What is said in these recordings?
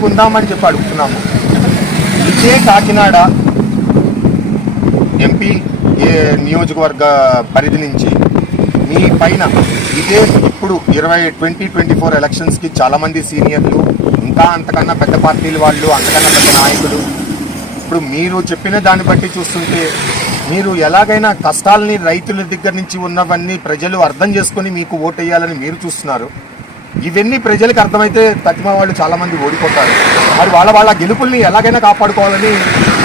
తీసుకుందామని చెప్పి అడుగుతున్నాము. ఇదే కాకినాడ ఎంపీ ఏ నియోజకవర్గ పరిధి నుంచి మీ పైన ఇదే ఇప్పుడు ఇరవై ట్వంటీ ట్వంటీ ఫోర్ ఎలక్షన్స్కి చాలామంది సీనియర్లు ఇంకా అంతకన్నా పెద్ద పార్టీల వాళ్ళు అంతకన్నా పెద్ద నాయకులు. ఇప్పుడు మీరు చెప్పిన దాన్ని బట్టి చూస్తుంటే మీరు ఎలాగైనా కష్టాలని రైతుల దగ్గర నుంచి ఉన్నవన్నీ ప్రజలు అర్థం చేసుకొని మీకు ఓటేయాలని మీరు చూస్తున్నారు. ఇవన్నీ ప్రజలకు అర్థమైతే తగ్గిమ వాళ్ళు చాలా మంది ఓడిపోతారు. మరి వాళ్ళ వాళ్ళ గెలుపుల్ని ఎలాగైనా కాపాడుకోవాలని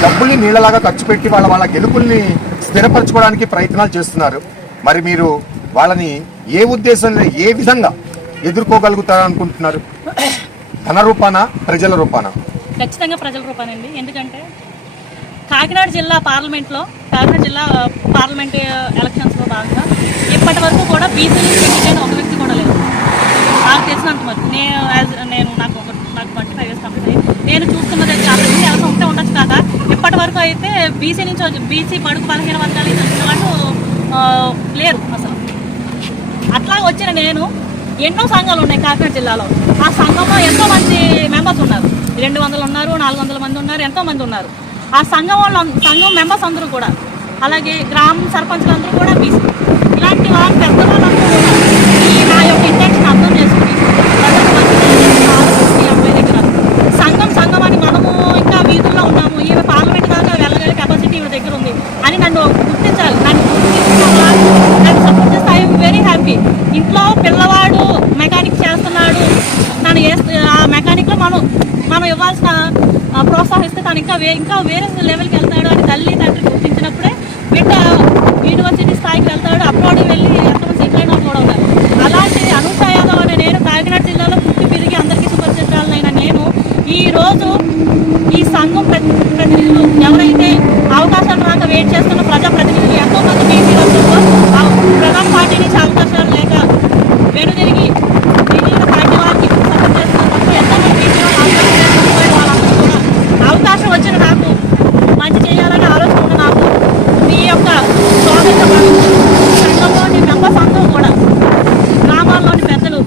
డబ్బుల్ని నీళ్ళలాగా ఖర్చు పెట్టి వాళ్ళ వాళ్ళ గెలుపుల్ని స్థిరపరచుకోవడానికి ప్రయత్నాలు చేస్తున్నారు. మరి మీరు వాళ్ళని ఏ ఉద్దేశంలో ఏ విధంగా ఎదుర్కోగలుగుతారనుకుంటున్నారు? ధన రూపాన ప్రజల రూపాన? ఖచ్చితంగా ప్రజల రూపానండి. ఎందుకంటే కాకినాడ జిల్లా పార్లమెంట్లో కాకినాడ జిల్లా పార్లమెంట్ ఎలక్షన్స్లో భాగంగా ఇప్పటి వరకు కూడా బీసీ ఒక వ్యక్తి కూడా లేదు నాకు తెలిసినంత మటుకు నేను యాజ్ నేను నాకు ఒక నాకు ట్వంటీ ఫైవ్ ఇయర్స్ కంప్లీట్ అయ్యి నేను చూస్తున్నది చాలా మంది ఎవరైనా ఉంటే ఉండొచ్చు కాక ఇప్పటి వరకు అయితే బీసీ నుంచి వచ్చి బీసీ బడుగు బలహీన వర్గాల నుంచి వచ్చిన వాళ్ళు లేరు అసలు. అట్లా వచ్చిన నేను ఎన్నో సంఘాలు ఉన్నాయి కాకినాడ జిల్లాలో. ఆ సంఘంలో ఎంతో మంది మెంబర్స్ ఉన్నారు. రెండు వందలు ఉన్నారు నాలుగు వందల మంది ఉన్నారు ఎంతో మంది ఉన్నారు. ఆ సంఘం వాళ్ళ సంఘం మెంబర్స్ అందరూ కూడా అలాగే గ్రామ సర్పంచులందరూ కూడా బీసీ. ఇలాంటి వాళ్ళు పెద్ద వాళ్ళందరూ నా యొక్క ఇంటెన్షన్ అర్థం చేసుకున్నారు ప్రజలకు మంచి చేయాలని ఆలోచించి ఈ అబ్బాయి దగ్గర సంఘం సంఘం అని మనము ఇంకా వీధుల్లో ఉన్నాము ఈమె పార్లమెంట్ దాకా వెళ్ళగల కెపాసిటీ ఈమె దగ్గర ఉంది అని నన్ను గుర్తించాలి నన్ను గుర్తించాలా నన్ను సపోర్ట్ చేస్తే ఐఎమ్ వెరీ హ్యాపీ ఇంట్లో పిల్లవాడు మెకానిక్ చేస్తున్నాడు తను ఏ ఆ మెకానిక్లో మనం మనం ఇవ్వాల్సిన ఆ, ప్రోత్సహిస్తే తను ఇంకా ఇంకా వేరే లెవెల్కి వెళ్తాడు అని తల్లి తండ్రి గుర్తించినప్పుడే బిడ్డ యూనివర్సిటీ స్థాయికి వెళ్తాడు అబ్రాడ్ వెళ్ళి ఎంతమంది సెటిల్ అయిన వాళ్ళు కూడా ఉన్నారు అలాంటి అనూష యాదవ్ అనే నేను కాకినాడ జిల్లాలో పుట్టి పెరిగి అందరికీ సుపరిచితురాలైన నేను ఈ రోజు ఈ సంఘం ప్రతి- ప్రతినిధులు ఎవరైతే అవకాశాలు రాక వెయిట్ చేస్తున్న ప్రజా ప్రతినిధులు ఎంతో మంది బీసీ వర్గంలో ఆ ప్రధాన పార్టీ నుంచి అవకాశాలు లేక వెనుదిరిగి మిగిలిన పార్టీ వారికి సపోర్ట్ చేస్తున్న తప్ప ఎంతో మంది బీసీ వాళ్ళు అవకాశం లేకుండా పోయిన వాళ్ళందరూ కూడా అవకాశం వచ్చిన నాకు మంచి చేయాలనే ఆలోచన ఉన్న నాకు మీ యొక్క స్వాగత సంఘంలోని మెంబర్స్ అందరూ కూడా గ్రామాల్లోని పెద్దలు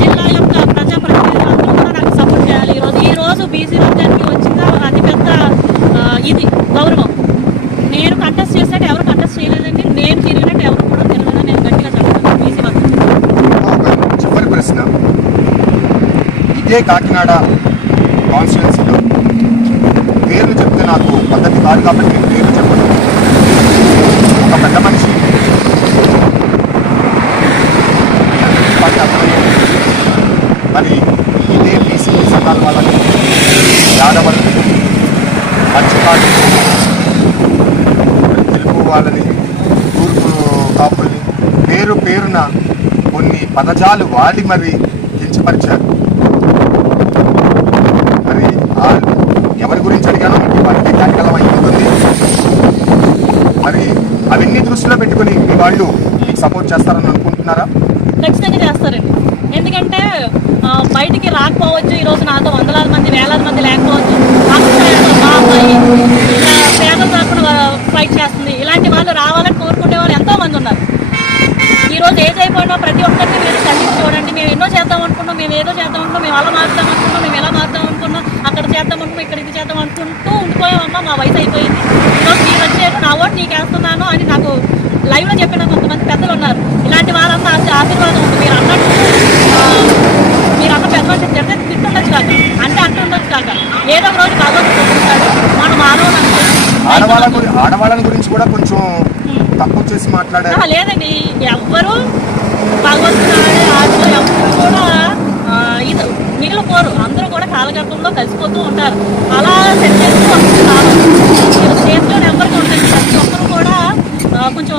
జిల్లా యొక్క ప్రజాప్రతినిధులు అందరూ కూడా నాకు సపోర్ట్ చేయాలి ఈరోజు ఈ రోజు బీసీ వర్గానికి వచ్చిన అతిపెద్ద ఆ, ఇది గౌరవం నేను కంటెస్ట్ చేసినట్టు ఎవరు కంటెస్ట్ చేయలేదండి నేను తిరిగినట్టు ఎవరు కూడా తిరగలేదని నేను గట్టిగా చెప్తాను బీసీ వర్గం ఒక చివరి ప్రశ్న ఇదే కాకినాడ కాన్స్టిట్యున్సీలో పేర్లు చెప్తే నాకు పద్ధతి కాదు కాబట్టి నేను పేర్లు చెప్పను. ఒక పెద్ద మనిషి మరి ఇదే బీసీ సంఘాల వాళ్ళని యాదవులని మంచిపాటి తెలుగు వాళ్ళని తూర్పు కాపుల్ని పేరు పేరున కొన్ని పదజాలు వాడి మరి కించపరిచారు మరి ఆ ఎవరి గురించి అడిగానో మీకు వారికి కార్యక్రమం అయి ఉంటుంది మరి అవన్నీ దృష్టిలో పెట్టుకుని మీ వాళ్ళు మీకు సపోర్ట్ చేస్తారని అనుకుంటున్నారా? ఖచ్చితంగా చేస్తారండి. ఎందుకంటే బయటికి రాకపోవచ్చు ఈరోజు నాతో వందలాది మంది వేలాది మంది లేకపోవచ్చు. మా అమ్మాయి ఇలా పేదల తరఫున ఫైట్ చేస్తుంది. ఇలాంటి వాళ్ళు రావాలని కోరుకునే వాళ్ళు ఎంతో మంది ఉన్నారు. ఈరోజు ఏదైపోయినా అయిపోయినా ప్రతి ఒక్కరిని మీరు కలిసి చూడండి. మేము ఎన్నో చేద్దాం అనుకున్నాం మేము ఏదో చేద్దాం అనుకున్నాం మేము అలా మారుతాం అనుకున్నాం మేము ఎలా మారుతాం అనుకున్నాం అక్కడ చేద్దాం అనుకున్నాం ఇక్కడ ఇది చేద్దాం అనుకుంటూ ఉండిపోయామమ్మా మా వయసు అయిపోయింది. ఈరోజు మీరు వచ్చారు నా ఓటు నీకు వేస్తున్నాను అని నాకు లైవ్లో చెప్పిన కొంతమంది పెద్దలు ఉన్నారు ఇలాంటి వాళ్ళంతా ఆశీ- ఆశీర్వాదం ఉంది మీరు అన్నట్టు మీరు అన్న పెద్ద తిట్టే తిట్టుండొచ్చు కాక అంటే అంటుండొచ్చు కాక. ఏదో ఒక రోజు భగవంతుడు చూపిస్తాడు మనం మానవులు అంటే ఆడవాళ్ళ గురి ఆడవాళ్ళని గురించి కూడా కొంచెం తక్కువ చేసి మాట్లాడారు. లేదండి. ఎవ్వరు భగవంతుడు ఆటలో ఎవ్వరు కూడా ఇది మిగిలిపోరు అందరూ కూడా కాలగర్భంలో కలిసిపోతూ ఉంటారు. అలా సెట్ చేస్తూ వస్తున్నారు సేఫ్లో ఎవరికి ఉంటుంది ప్రతి ఒక్కరు కూడా ఆ, కొంచెం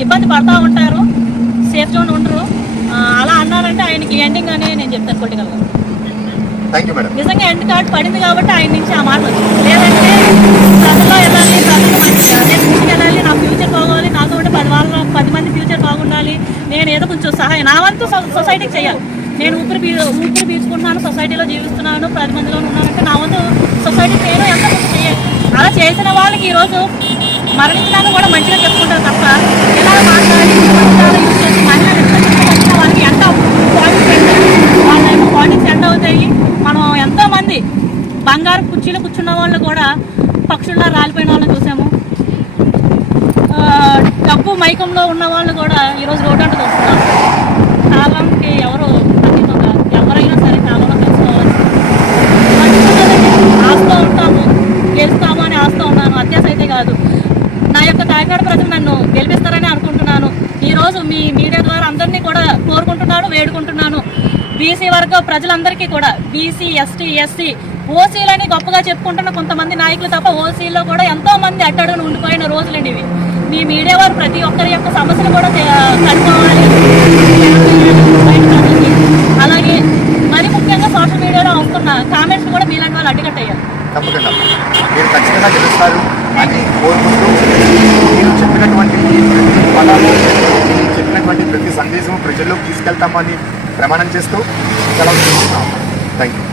ఇబ్బంది పడతా ఉంటారు సేఫ్ జోన్ ఉండరు ఆ, అలా అన్నారంటే ఆయనకి ఎండింగ్ అని నేను చెప్తాను కొట్టిగలను థ్యాంక్ యూ మేడం నిజంగా ఎండ్ కార్డ్ పడింది కాబట్టి ఆయన నుంచి ఆ మాట వచ్చింది. లేదంటే ప్రజల్లో వెళ్ళాలి ప్రజలు మంచిగా నేను ముందుకెళ్ళాలి నా ఫ్యూచర్ బాగోవాలి నాతో ఉంటే పది వాళ్ళ పది మంది ఫ్యూచర్ బాగుండాలి. నేను ఏదో కొంచెం సహాయం నా వంతు సొ- సొసైటీకి చేయాలి. నేను ఊపిరి పీ ఊపిరి పీల్చుకుంటున్నాను సొసైటీలో జీవిస్తున్నాను పది మందిలో ఉన్నానంటే నా వంతు సొసైటీకి నేను ఎంత చేయాలి. అలా చేసిన వాళ్ళకి ఈరోజు మరణించడానికి కూడా మంచిగా చెప్పుకుంటారు తప్ప ఇలా మాట్లాడి పదాలు యూజ్ చేసి మళ్ళీ రెస్పెక్ట్ వచ్చిన వాళ్ళకి ఎంత పాయింట్స్ వాళ్ళ పాయింట్స్ ఎండ్ అవుతాయి మనం ఎంతో మంది బంగారు కుర్చీలో కూర్చున్న వాళ్ళు కూడా పక్షుల్లా రాలిపోయిన వాళ్ళని చూసాము ఆ, డబ్బు మైకంలో ఉన్న వాళ్ళు కూడా ఈరోజు రోడ్డు అంటూ వస్తున్నారు. కాలంకి ఎవరు అతీతం కాదు ఎవరైనా సరే కాలంలో తెలుసుకోవాలి. ఆస్తో ఉంటాము గెలుస్తాము అని ఆస్తో ఉన్నాను. అత్యాశ అయితే కాదు. నా యొక్క కాకినాడ ప్రజలు నన్ను గెలిపిస్తారని అనుకుంటున్నాను. ఈరోజు మీ మీడియా ద్వారా అందరినీ కూడా కోరుకుంటున్నాను వేడుకుంటున్నాను. బీసీ వర్గ ప్రజలందరికీ కూడా బీసీ ఎస్టీ ఎస్సీ ఓసీలని గొప్పగా చెప్పుకుంటున్న కొంతమంది నాయకులు తప్ప ఓసీలో కూడా ఎంతో మంది అట్టడుగును ఉండిపోయిన రోజులండి ఇవి. మీ మీడియా వారు ప్రతి ఒక్కరి యొక్క సమస్యలు కూడా కనుక్కోవాలి. అలాగే మరి ముఖ్యంగా సోషల్ మీడియాలో వస్తున్న కామెంట్స్ కూడా మీలాంటి వాళ్ళు అడ్డుకట్టయ్యారు తప్పకుండా. మీరు ఖచ్చితంగా గెలుస్తారు. అని కోరుకుంటూ మీరు చెప్పినటువంటి ప్రతి పదాలు మీరు చెప్పినటువంటి ప్రతి సందేశం ప్రజల్లోకి తీసుకెళ్తామని ప్రమాణం చేస్తూ సెలవు తీసుకుంటున్నాం. Thank you